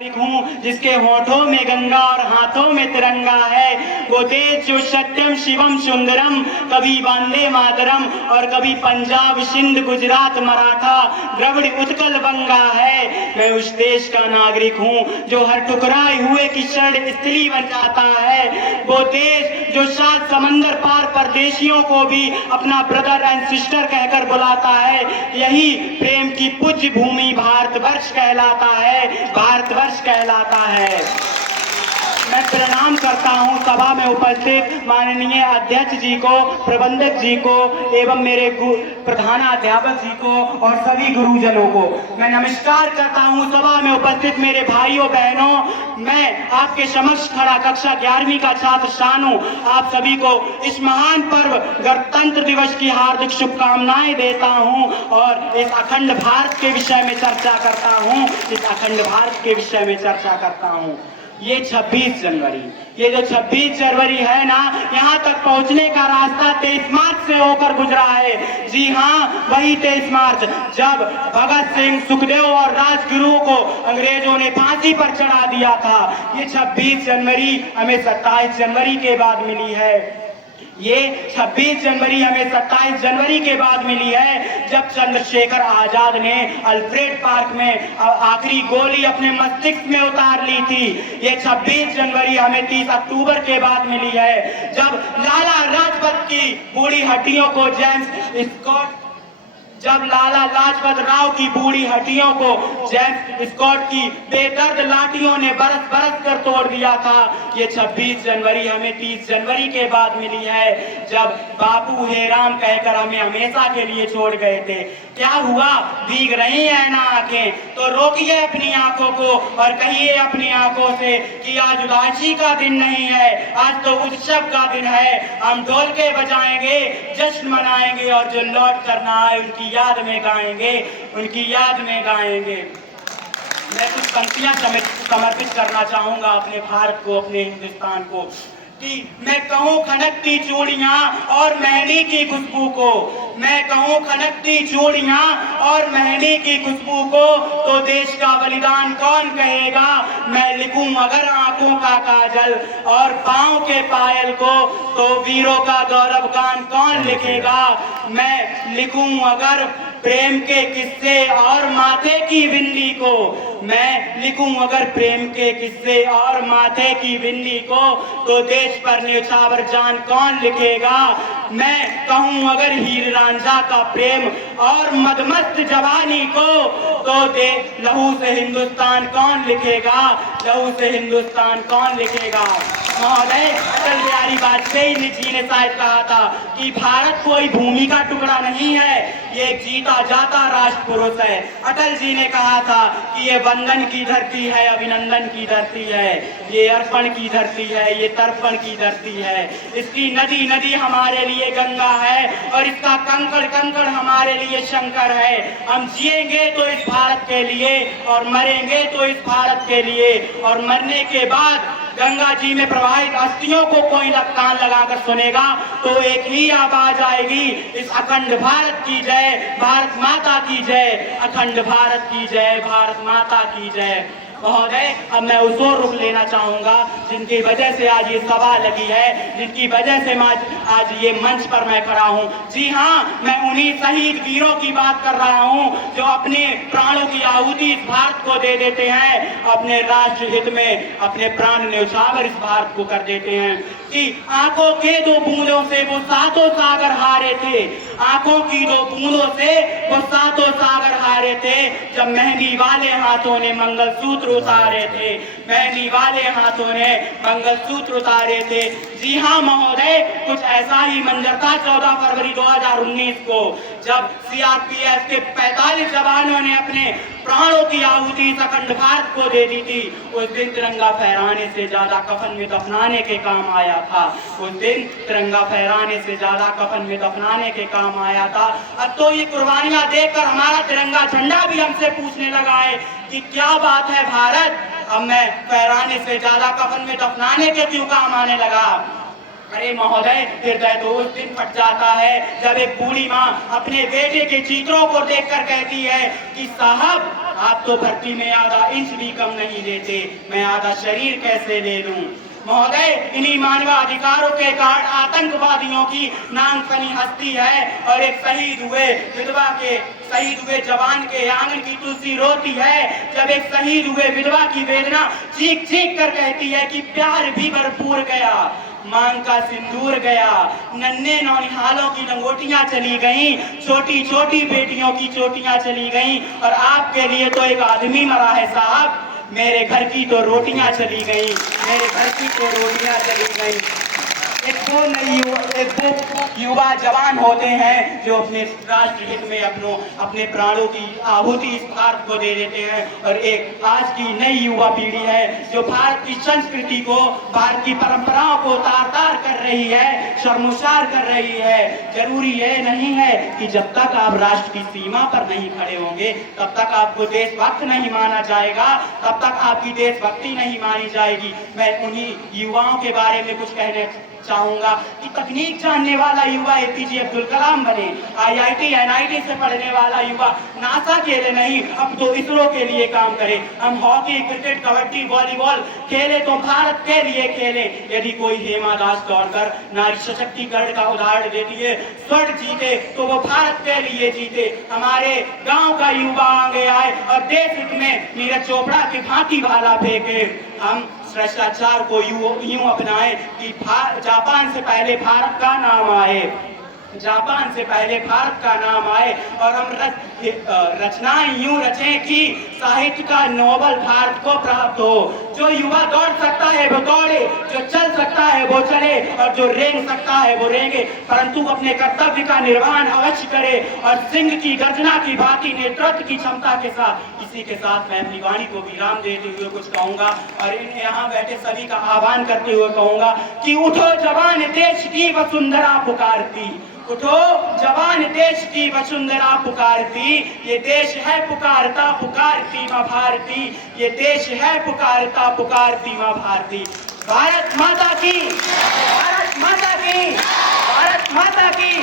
हूँ जिसके होठों में गंगा और हाथों में तिरंगा है। वो देश जो सत्यम शिवम सुंदरम, कभी वंदे मातरम और कभी पंजाब सिंध गुजरात मराठा द्रविड़ उत्कल बंगा है। मैं उस देश का नागरिक हूँ जो हर टुकराए हुए की शरण स्त्री बन जाता है। वो देश जो 7 समंदर पार परदेशियों को भी अपना ब्रदर एंड सिस्टर कहकर बुलाता है। यही प्रेम की पूज्य भूमि भारतवर्ष कहलाता है, भारतवर्ष कहलाता है। मैं प्रणाम करता हूं सभा में उपस्थित माननीय अध्यक्ष जी को, प्रबंधक जी को एवं मेरे प्रधानाध्यापक जी को और सभी गुरुजनों को। मैं नमस्कार करता हूं सभा में उपस्थित मेरे भाइयों बहनों। मैं आपके समक्ष खड़ा कक्षा 11वीं का छात्र शानू आप सभी को इस महान पर्व गणतंत्र दिवस की हार्दिक शुभकामनाएं देता हूं और इस अखंड भारत के विषय में चर्चा करता हूं। इस अखंड भारत के विषय में चर्चा करता हूं। ये 26 जनवरी, ये जो 26 जनवरी है ना, यहाँ तक पहुँचने का रास्ता 23 मार्च से होकर गुजरा है। जी हाँ, वही 23 मार्च जब भगत सिंह, सुखदेव और राजगुरु को अंग्रेजों ने फांसी पर चढ़ा दिया था। ये 26 जनवरी हमें 27 जनवरी के बाद मिली है। ये 26 जनवरी हमें 27 जनवरी के बाद मिली है जब चंद्रशेखर आजाद ने अल्फ्रेड पार्क में आखिरी गोली अपने मस्तिष्क में उतार ली थी। ये 26 जनवरी हमें 30 अक्टूबर के बाद मिली है जब लाला लाजपत की बूढ़ी हड्डियों को जब लाला लाजपत राव की बूढ़ी हड्डियों को जेम्स स्कॉट की बेदर्द लाठियों ने बरस बरस कर तोड़ दिया था। ये 26 जनवरी हमें 30 जनवरी के बाद मिली है जब बापू हे राम कहकर हमें हमेशा के लिए छोड़ गए थे। क्या हुआ? भीग रही है ना आंखें? तो रोकिए अपनी आंखों को और कहिए अपनी आंखों से कि आज उदासी का दिन नहीं है, आज तो उत्सव का दिन है। हम ढोल के बजाएंगे, जश्न मनाएंगे और जो लौट करना आए उनकी याद में गाएंगे, उनकी याद में गाएंगे। मैं कुछ पंक्तियां समर्पित करना चाहूंगा अपने भारत को, अपने हिंदुस्तान को कि मैं कहूँ खनकती चूड़ियां और मेहंदी की खुशबू को, मैं कहूँ खनकती चूड़ियां और मेहंदी की खुशबू को, तो देश का बलिदान कौन कहेगा? मैं लिखूं अगर आंखों का काजल और पांव के पायल को, तो वीरों का गौरव गान कौन लिखेगा? मैं लिखूं अगर प्रेम के किस्से और माथे की बिंदी को, मैं लिखूं अगर प्रेम के किस्से और माथे की बिंदी को, तो देश पर न्यौछावर जान कौन लिखेगा? मैं कहूं अगर हीर रांझा का प्रेम और मदमस्त जवानी को, तो दे लहू से हिंदुस्तान कौन लिखेगा? लहू से हिंदुस्तान कौन लिखेगा? महोदय, अटल बिहारी वाजपेयी जी ने शायद कहा था कि भारत कोई भूमि का टुकड़ा नहीं है, ये एक जीता जाता राष्ट्र पुरुष है। अटल जी ने कहा था कि ये वंदन की धरती है, अभिनंदन की धरती है, ये अर्पण की धरती है, ये तर्पण की धरती है। इसकी नदी नदी हमारे लिए गंगा है और इसका कंकड़ कंकड़ हमारे लिए शंकर है। हम जिएंगे तो इस भारत के लिए और मरेंगे तो इस भारत के लिए, और मरने के बाद गंगा जी में प्रवाहित अस्थियों को कोई कान लगाकर सुनेगा तो एक ही आवाज आएगी, इस अखंड भारत की जय, भारत माता की जय, अखंड भारत की जय, भारत माता की जय। महोदय, अब मैं उस ओर रुख लेना चाहूंगा जिनकी वजह से आज ये सभा लगी है, जिनकी वजह से आज ये मंच पर मैं खड़ा हूँ। जी हाँ, मैं उन्हीं शहीद वीरों की बात कर रहा हूँ जो अपने प्राणों की आहुति इस भारत को दे देते हैं, अपने राष्ट्र हित में अपने प्राण न्यौछावर इस भारत को कर देते हैं। कि आंखों के 2 बूंदों से वो 7 सागर हारे थे, आंखों की 2 बूंदों से वो 7 सागर हारे थे, जब मेहंदी वाले हाथों ने मंगलसूत्र उतारे थे, मेहंदी वाले हाथों ने मंगलसूत्र उतारे थे। जी हाँ महोदय, कुछ ऐसा ही मंजर था 14 फरवरी 2019 को जब सीआरपीएफ के 45 जवानों ने अपने प्राणों की आहुति अखंड भारत को दे दी थी। उस दिन तिरंगा फहराने से ज्यादा कफन में दफनाने के काम आया था। उस दिन तिरंगा फहराने से ज्यादा कफन में दफनाने के काम आया था। अब तो ये कुर्बानियां देखकर हमारा तिरंगा झंडा भी हमसे पूछने लगा है कि क्या बात है भारत, अब मैं फहराने से ज्यादा कफन में दफनाने के क्यों काम आने लगा? अरे महोदय, हृदय तो उस दिन फट जाता है जब एक बूढ़ी माँ अपने बेटे के चित्रों को देखकर कहती है कि साहब आप तो भर्ती में आधा इंच भी कम नहीं देते, मैं आधा शरीर कैसे ले लूं। महोदय, इन्हीं मानवाधिकारों के कारण आतंकवादियों की नानफनी हस्ती है और एक शहीद हुए विधवा के शहीद हुए जवान के आंगन की तुलसी रोती है जब एक शहीद हुए विधवा की वेदना चीख चीख कर कहती है कि प्यार भी भरपूर गया, मांग का सिंदूर गया, नन्हे नौनिहालों की लंगोटियां चली गईं, छोटी छोटी बेटियों की चोटियां चली गईं और आपके लिए तो एक आदमी मरा है साहब, मेरे घर की तो रोटियां चली गईं, मेरे घर की तो रोटियां चली गईं। एक वो युवा जवान होते हैं जो अपने राष्ट्र हित में अपने प्राणों की आहुति इस भारत को दे देते हैं, और एक आज की नई युवा पीढ़ी है जो भारत की संस्कृति को, भारत की परंपराओं को तार तार कर रही है, शर्मसार कर रही है। जरूरी ये नहीं है कि जब तक आप राष्ट्र की सीमा पर नहीं खड़े होंगे तब तक आपको देशभक्त नहीं माना जाएगा, तब तक आपकी देशभक्ति नहीं मानी जाएगी। मैं उन्हीं युवाओं के बारे में कुछ कहने चाहूंगा कि तकनीक जानने वाला युवा एपीजे अब्दुल कलाम बने, आईआईटी एनआईटी से पढ़ने वाला युवा नासा के लिए नहीं अब तो इसरो के लिए काम करे। हम हॉकी, क्रिकेट, कबड्डी, वॉलीबॉल खेले तो भारत के लिए खेले। यदि कोई हेमा दास दौड़कर नारी सशक्तिकरण का उदाहरण देती है, स्वर्ण जीते तो वो भारत के लिए जीते। हमारे गांव का युवा आगे आए और देश हित में नीरज चोपड़ा की भांति भाला फेंके। हम भ्रष्टाचार को यूं अपनाएं कि जापान से पहले भारत का नाम आए, जापान से पहले भारत का नाम आए, और हम रचनाएं यूं रचें कि साहित्य का नोबेल भारत को प्राप्त हो। जो युवा दौड़ सकता है वो दौड़े, जो चल सकता है वो चले, और जो रेंग सकता है वो रेंगे, परंतु अपने कर्तव्य का निर्वहन अवश्य करे और सिंह की गर्जना की भांति नेतृत्व की क्षमता के साथ। इसी के साथ मैं अपनी वाणी को विराम देते हुए कुछ कहूंगा और इन यहाँ बैठे सभी का आह्वान करते हुए कहूंगा कि उठो जवान, देश की वसुंधरा पुकारती, उठो जवान, देश की वसुंधरा पुकारती, ये देश है पुकारता पुकारती माँ भारती, ये देश है पुकारता पुकारती माँ भारती। भारत माता की, भारत माता की, भारत माता की।